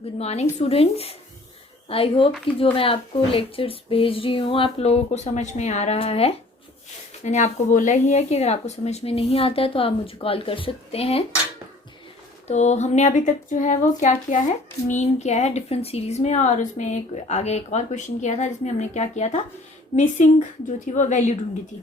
Good morning students. I hope कि जो मैं आपको लेक्चर्स भेज रही हूँ आप लोगों को समझ में आ रहा है। मैंने आपको बोला ही है कि अगर आपको समझ में नहीं आता है तो आप मुझे कॉल कर सकते हैं। तो हमने अभी तक जो है वो क्या किया है, मीन किया है डिफरेंट सीरीज़ में, और उसमें आगे एक और क्वेश्चन किया था जिसमें हमने क्या किया था, मिसिंग जो थी वो वैल्यू ढूंढी थी।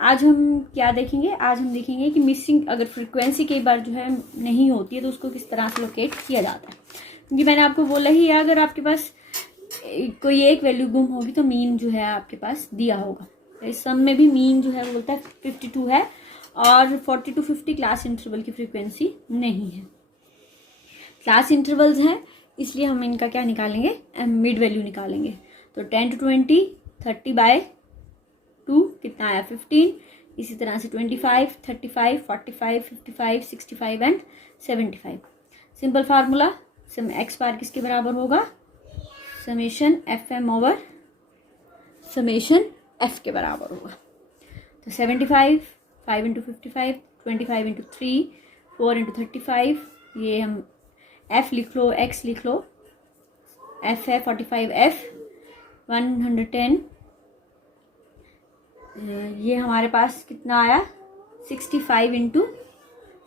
आज हम क्या देखेंगे, आज हम देखेंगे कि मिसिंग अगर फ्रीक्वेंसी कई बार जो है नहीं होती है तो उसको किस तरह से लोकेट किया जाता है। क्योंकि मैंने आपको बोला ही है अगर आपके पास कोई एक वैल्यू गुम होगी तो मीन जो है आपके पास दिया होगा। तो इस सम में भी मीन जो है वो बोलता है 52 है और 40 to 50 क्लास इंटरवल की फ्रीक्वेंसी नहीं है। क्लास इंटरवल्स हैं इसलिए हम इनका क्या निकालेंगे, मिड वैल्यू निकालेंगे। तो 10 to 20 30/2 कितना आया 15। इसी तरह से 25 35 45 55 65 and 75। Simple formula, sum x bar किसके बराबर होगा, summation f m over summation f के बराबर होगा। तो 75 5 इंटू 55 25 इंटू 3 4 इंटू 35, ये हम एफ लिख लो, एक्स लिख लो, एफ है 45 एफ 110। ये हमारे पास कितना आया 65 into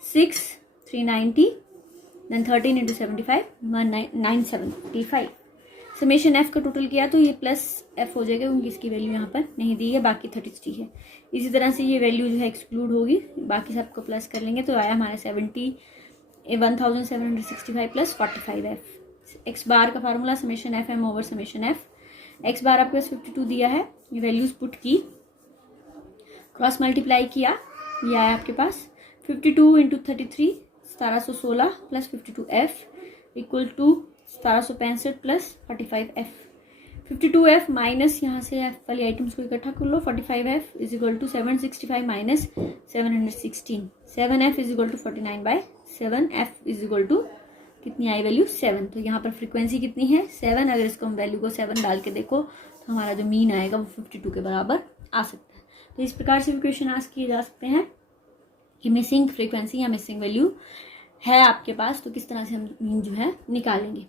6 390, then 13 into 75 1975। Summation F का टोटल किया तो ये प्लस एफ हो जाएगा क्योंकि इसकी वैल्यू यहाँ पर नहीं दी है, बाकी 33 है। इसी तरह से ये वैल्यू जो है एक्सक्लूड होगी, बाकी सबको प्लस कर लेंगे तो आया हमारे 1765 प्लस 45 एफ। एक्स बार का formula summation f m over summation f. X bar आपके पास 52 दिया है, ये वैल्यूज पुट की, क्रॉस मल्टीप्लाई किया, ये आया आपके पास 52 into 33 1716 plus 52 f equal to 1765 plus 45 f. 52 f minus यहाँ से एफ वाली आइटम्स को इकट्ठा कर लो, 45 f is equal to 765 minus 716, 7 f is equal to 49/7, f is equal to कितनी आई वैल्यू 7। तो यहाँ पर फ्रीक्वेंसी कितनी है 7। अगर इसको हम वैल्यू को 7 डाल के देखो तो हमारा जो मीन आएगा वो 52 के बराबर आ सकता है। तो इस प्रकार से भी क्वेश्चन आस्क किए जा सकते हैं कि मिसिंग फ्रीक्वेंसी या मिसिंग वैल्यू है आपके पास तो किस तरह से हम मीन जो है निकालेंगे।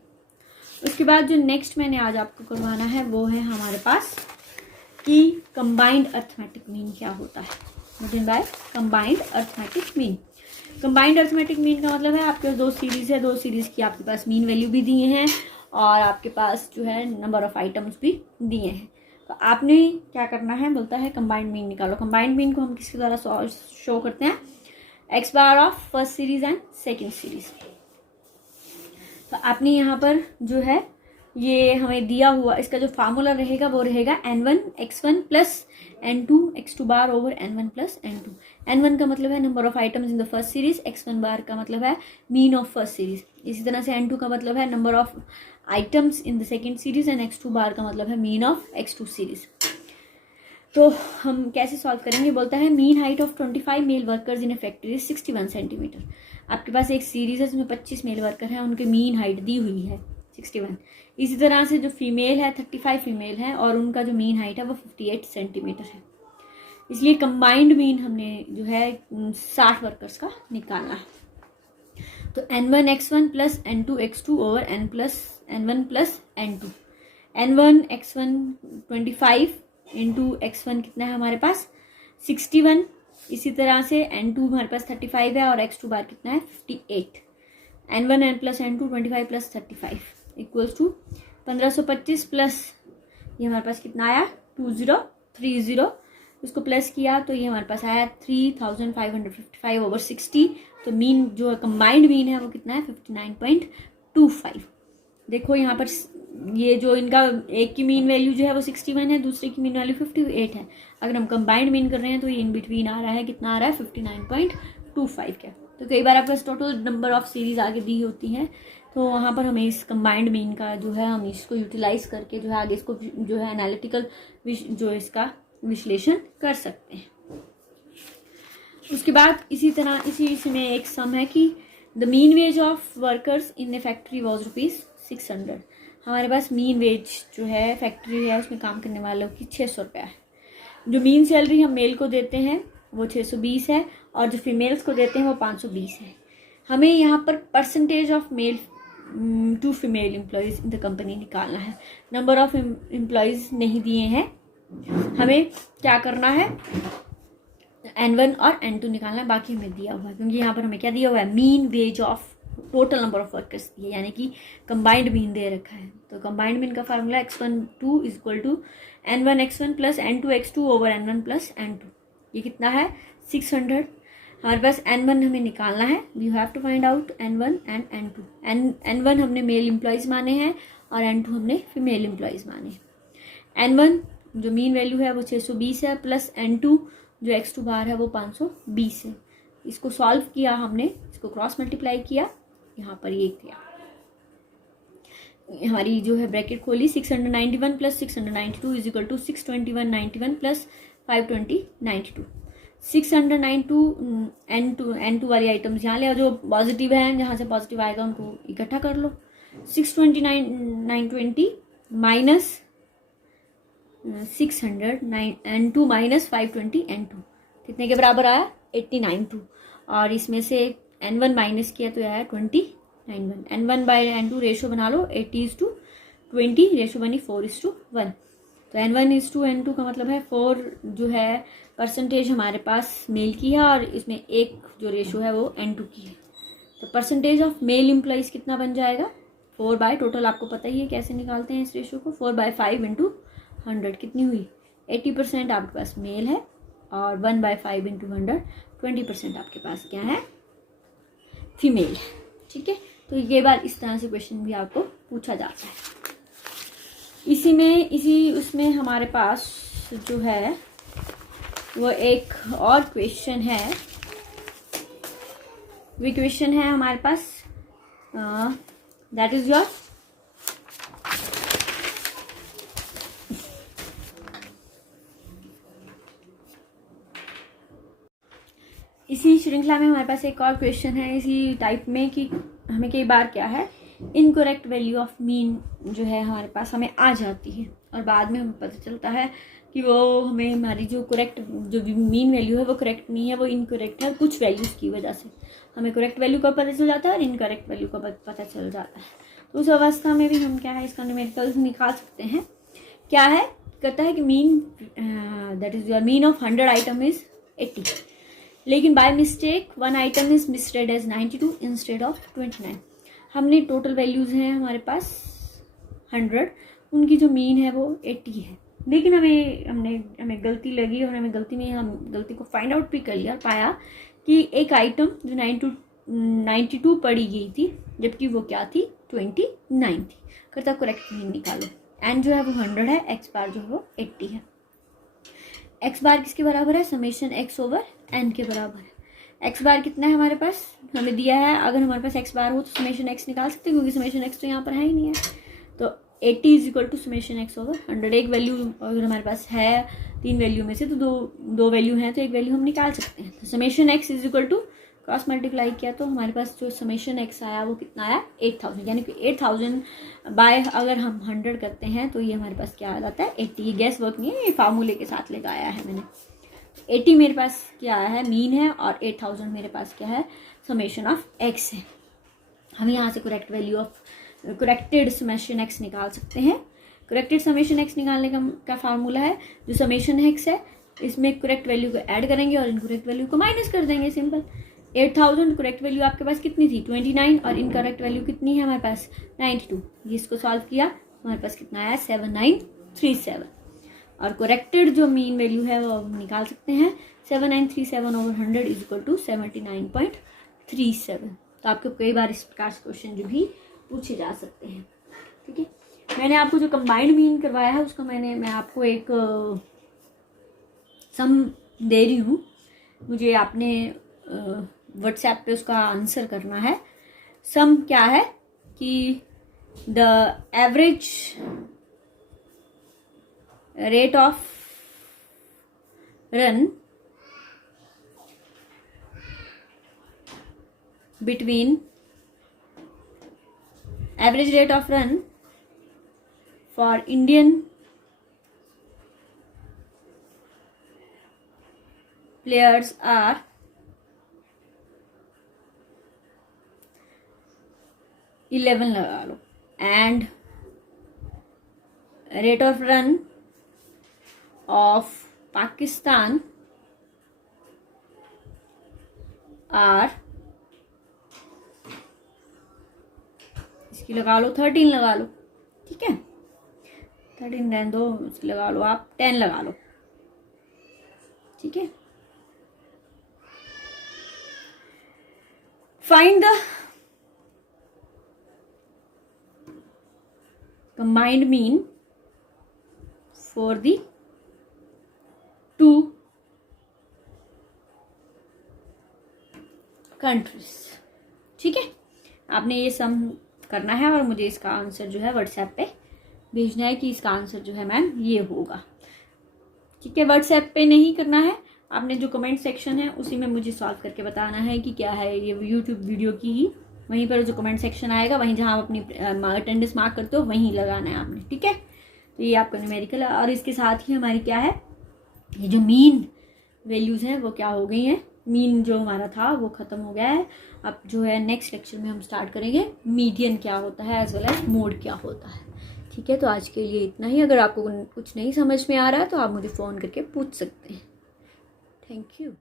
उसके बाद जो नेक्स्ट मैंने आज आपको करवाना है वो है हमारे पास कि कंबाइंड अर्थमेटिक मीन क्या होता है, written by combined arithmetic mean. Combined arithmetic mean का मतलब है आपके पास दो सीरीज है, दो सीरीज की आपके पास मीन वैल्यू भी दिए हैं और आपके पास जो है नंबर ऑफ आइटम्स भी दिए हैं। तो आपने क्या करना है, बोलता है कंबाइंड मीन निकालो। कंबाइंड मीन को हम किसके द्वारा शो करते हैं, x bar of first series and second series. तो आपने यहाँ पर जो है ये हमें दिया हुआ इसका जो फार्मूला रहेगा वो रहेगा n1 x1 plus n2 x2 बार over n1 plus n2। n1 का मतलब है number of items in the first series, x1 बार का मतलब है मीन ऑफ फर्स्ट सीरीज, इसी तरह से n2 का मतलब है number of items in the second series and x2 बार का मतलब है मीन ऑफ x2 सीरीज। तो हम कैसे सॉल्व करेंगे, बोलता है mean height of 25 male workers in a factory 61 centimetre. आपके पास एक सीरीज है जिसमें 25 मेल वर्कर हैं, उनकी मीन हाइट दी हुई है 61। इसी तरह से जो फीमेल है 35 फीमेल है और उनका जो मीन हाइट है वो 58 सेंटीमीटर है। इसलिए कंबाइंड मीन हमने जो है 60 वर्कर्स का निकालना है। तो n1 x1 plus n2 x2 over n1 plus n2। n1 x1 25 into x1 कितना है हमारे पास 61। इसी तरह से n2 हमारे पास 35 है और x2 बार कितना है 58। n1 n plus n2 25 plus 35 equals to 1525 plus ये हमारे पास कितना आया 2030, इसको प्लस किया तो ये हमारे पास आया 3555 ओवर 60। तो मीन जो है कंबाइंड मीन है वो कितना है 59.25। देखो यहाँ पर ये जो इनका एक की मीन वैल्यू जो है वो 61 है, दूसरे की मीन वैल्यू 58 है। अगर हम कंबाइंड मीन कर रहे हैं तो ये इन बिटवीन आ रहा है, कितना आ रहा है 59.25 क्या। तो कई बार आपके पास टोटल नंबर ऑफ सीरीज आगे दी होती हैं तो वहाँ पर हमें इस कंबाइंड मीन का जो है हम इसको यूटिलाइज करके जो है आगे इसको जो है एनालिटिकल जो इसका विश्लेषण कर सकते हैं। उसके बाद इसी तरह इसी में एक सम है कि the mean wage of workers in a factory was ₹600। हमारे पास मीन वेज जो है फैक्ट्री है उसमें काम करने वालों की 600 रुपया है। जो मीन सैलरी हम मेल को देते हैं वो 620 है और जो फीमेल्स को देते हैं वो 520 है। हमें यहाँ पर percentage of male 2 female employees in the company निकालना है। नंबर ऑफ एम्प्लॉयज़ नहीं दिए हैं, हमें क्या करना है, N1 और N2 निकालना है, बाकी हमें दिया हुआ है क्योंकि यहाँ पर हमें क्या दिया हुआ है, mean wage of total number of workers दिए, यानी कि कंबाइंड मीन दे रखा है। तो कंबाइंड मीन का formula x12 is equal to N1x1 plus N2x2 over N1 plus N2। ये कितना है 600। हमारे पास N1 हमें निकालना है, we have to find out N1 and N2। N1 हमने मेल एम्प्लॉयज़ माने हैं और N2 हमने फीमेल एम्प्लॉयज़ माने हैं। N1 जो मीन वैल्यू है वो 620 है, प्लस N2 जो x2 बार है वो 520 है। इसको सॉल्व किया हमने, इसको क्रॉस मल्टीप्लाई किया, यहाँ पर ये किया, हमारी जो है ब्रैकेट खोली, 691 plus 692 is equal to 62191 plus 52092। 692 N2 वाली आइटम्स यहाँ ले आओ, जो पॉजिटिव है जहाँ से पॉजिटिव आएगा उनको इकट्ठा कर लो। 629 माइनस 600 N2 माइनस 520 N2 कितने के बराबर आया 89 और इसमें से N1 माइनस किया तो आया 29 N1 बाय N2 रेशो बना लो 80:20 रेशो बनी 4:1। तो N1:N2 का मतलब है 4 जो है परसेंटेज हमारे पास मेल की है और इसमें एक जो रेशो है वो N2 की है। तो परसेंटेज ऑफ मेल एम्प्लॉइज कितना बन जाएगा 4 बाय टोटल, आपको पता ही है कैसे निकालते हैं इस रेशो को, 4/5 इंटू 100 कितनी हुई 80% आपके पास मेल है और 1/5 इंटू 100 20% आपके पास क्या है फीमेल है। ठीक है, तो ये बार इस तरह से क्वेश्चन भी आपको पूछा जाता है। इसी उसमें हमारे पास जो है वो एक और क्वेश्चन है, वो क्वेश्चन है हमारे पास दैट इज योर इसी श्रृंखला में हमारे पास एक और क्वेश्चन है इसी टाइप में कि हमें कई बार क्या है इनकरेक्ट वैल्यू ऑफ मीन जो है हमारे पास हमें आ जाती है और बाद में हमें पता चलता है कि वो हमें हमारी जो करेक्ट जो मीन वैल्यू है वो करेक्ट नहीं है, वो इनकरेक्ट है कुछ वैल्यूज़ की वजह से। हमें करेक्ट वैल्यू का पता चल जाता है और इनकरेक्ट वैल्यू का पता चल जाता है। तो उस अवस्था में भी हम क्या है इसका न्यूमेरिकल्स निकाल सकते हैं। क्या है कहता है कि mean that is your mean of 100 item is 80, लेकिन by mistake 1 item is misread as 92 instead of 29। हमने टोटल वैल्यूज़ हैं हमारे पास 100, उनकी जो मीन है वो 80 है, लेकिन हमें गलती लगी और हमें गलती में हम गलती को फाइंड आउट भी कर लिया और पाया कि एक आइटम जो 92 पड़ी गई थी जबकि वो क्या थी 29 थी। करता करेक्ट मीन निकालो, एन जो है वो 100 है, एक्स बार जो है वो 80 है। एक्स बार किसके बराबर है समेशन एक्स ओवर एन के बराबर है। एक्स बार कितना है हमारे पास हमें दिया है, अगर हमारे पास एक्स बार हो तो समेशन एक्स निकाल सकते हैं क्योंकि समेशन एक्स तो यहाँ पर है ही नहीं है। तो 80 is equal to summation X over 100। एक वैल्यू अगर हमारे पास है 3 वैल्यू में से तो दो वैल्यू हैं तो एक वैल्यू हम निकाल सकते हैं। तो summation X is equal to cross multiply किया तो हमारे पास जो समेशन एक्स आया वो कितना आया 8000, यानी कि 8000 बाय अगर हम 100 करते हैं तो ये हमारे पास क्या आ जाता है 80। ये गैस वर्क नहीं है, ये फार्मूले के साथ लगाया है मैंने। 80 मेरे पास क्या आया है मीन है और 8000 मेरे पास क्या है समेशन ऑफ एक्स है। हम यहाँ से correct value of corrected summation x निकाल सकते हैं। करेक्टेड समेशन एक्स निकालने का फार्मूला है जो समेशन एक्स है इसमें करेक्ट वैल्यू को ऐड करेंगे और इनकरेक्ट वैल्यू को माइनस कर देंगे, सिंपल। 8000 करेक्ट वैल्यू आपके पास कितनी थी 29 और इनकरेक्ट वैल्यू कितनी है हमारे पास 92। ये इसको सॉल्व किया हमारे पास कितना आया 7937 और करेक्टेड जो मीन वैल्यू है वो हम निकाल सकते हैं 7937 ओवर 100 इज इक्वल टू 79.37। तो आपको कई बार इस प्रकार से क्वेश्चन जो भी पूछे जा सकते हैं। ठीक है, मैंने आपको जो कंबाइंड मीन करवाया है उसका मैं आपको एक सम दे रही हूँ, मुझे आपने व्हाट्सएप पे उसका आंसर करना है। सम क्या है कि the average rate of run between average rate of run for Indian players are 11 11 लगा लो। And rate of run of Pakistan are, इसकी लगा लो 13 लगा लो, ठीक है 13 रहने दो, इसकी लगा लो आप 10 लगा लो, ठीक है। Find the combined mean for the two countries, ठीक है। आपने ये सम करना है और मुझे इसका आंसर जो है व्हाट्सएप पे भेजना है कि इसका आंसर जो है मैम ये होगा, ठीक है। व्हाट्सएप पे नहीं करना है, आपने जो कमेंट सेक्शन है उसी में मुझे सॉल्व करके बताना है कि क्या है ये यूट्यूब वीडियो की ही, वहीं पर जो कमेंट सेक्शन आएगा वहीं जहां आप अपनी अटेंडेंस मार्क करते हो वहीं लगाना है आपने, ठीक है। तो ये आपका न्यूमेरिकल है और इसके साथ ही हमारी क्या है, ये जो मीन वैल्यूज़ हैं वो क्या हो गई हैं, मीन जो हमारा था वो ख़त्म हो गया है। अब जो है नेक्स्ट लेक्चर में हम स्टार्ट करेंगे मीडियन क्या होता है एज वेल एज मोड क्या होता है, ठीक है। तो आज के लिए इतना ही। अगर आपको कुछ नहीं समझ में आ रहा है तो आप मुझे फ़ोन करके पूछ सकते हैं। Thank you.